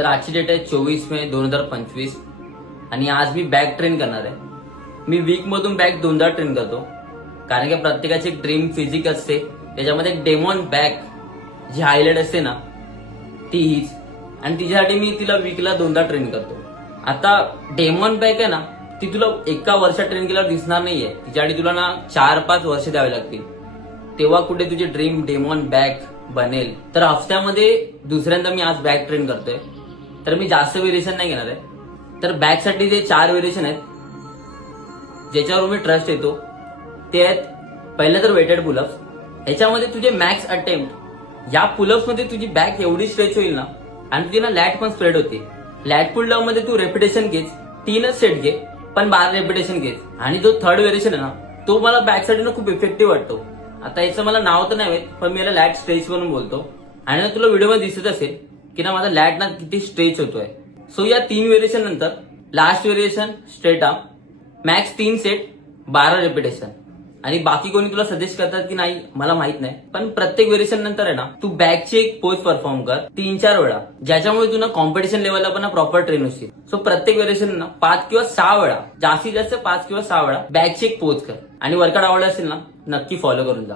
तर आजची डेट आहे 24 मे 2025 आणि आज मी बॅक ट्रेन करणार आहे. मी वीक मधून बॅक 2दा ट्रेन करतो कारण की प्रत्येकाची एक ड्रीम फिजिक असते. त्याच्यामध्ये एक डेमॉन बॅक जी हायलाइट असते ना ती हीच, आणि तिच्यासाठी मी तिला वीकला 2दा ट्रेन करतो. आता डेमॉन बॅक आहे ना ती तुला एका वर्षात ट्रेन केल्यावर दिसणार नाहीये. तिच्यासाठी तुला ना 4-5 वर्ष द्यावे लागतील, तेव्हा कुठे तुझी ड्रीम डेमॉन बॅक बनेल. तर हफ्त्यामध्ये दुसऱ्यांदा मी आज बॅक ट्रेन करतोय, तर मी जास्त व्हेरिएशन नाही घेणार आहे. तर बॅक साठी जे 4 व्हेरिएशन आहेत ज्याच्यावर मी ट्रस्ट येतो ते आहेत. पहिलं तर वेटेड पुलअप्स. ह्याच्यामध्ये तुझे मॅक्स अटेम्प्ट, या पुलअप्स मध्ये तुझी बॅक एवढी स्ट्रेच होईल ना आणि तुझी ना लॅट पण स्प्रेड होते. लॅट पुल डाऊन मध्ये तू रेपिटेशन घेच 3च सेट घे पण 12 रेपिटेशन घे. आणि जो थर्ड व्हेरिएशन आहे ना तो मला बॅक साठी ना खूप इफेक्टिव्ह वाटतो. आता याचं मला नाव तर नाही माहित, पण मी याला लॅट स्ट्रेच म्हणून बोलतो. आणि ना तुला व्हिडिओमध्ये दिसत असेल की ना माझा लॅट ना किती स्ट्रेच होतोय. सो या 3 व्हेरिएशन नंतर last variation straight arm, max 3 set 12 repetition. आणि बाकी कोणी तुला सजेस्ट करतात की नाही मला माहित नाही, पण प्रत्येक व्हेरिएशन नंतर आहे ना तू बॅकची एक पोज परफॉर्म कर 3-4 वेळा, ज्याच्यामुळे तू ना कॉम्पिटिशन लेवलला पण प्रॉपर ट्रेन होशील. सो प्रत्येक व्हेरिएशन ना 5 किंवा 6 वेळा, जास्तीत जास्त 5 किंवा 6 वेळा बॅकची एक पोज कर. आणि वर्कआउट आवडला असेल ना नक्की फॉलो करून जा.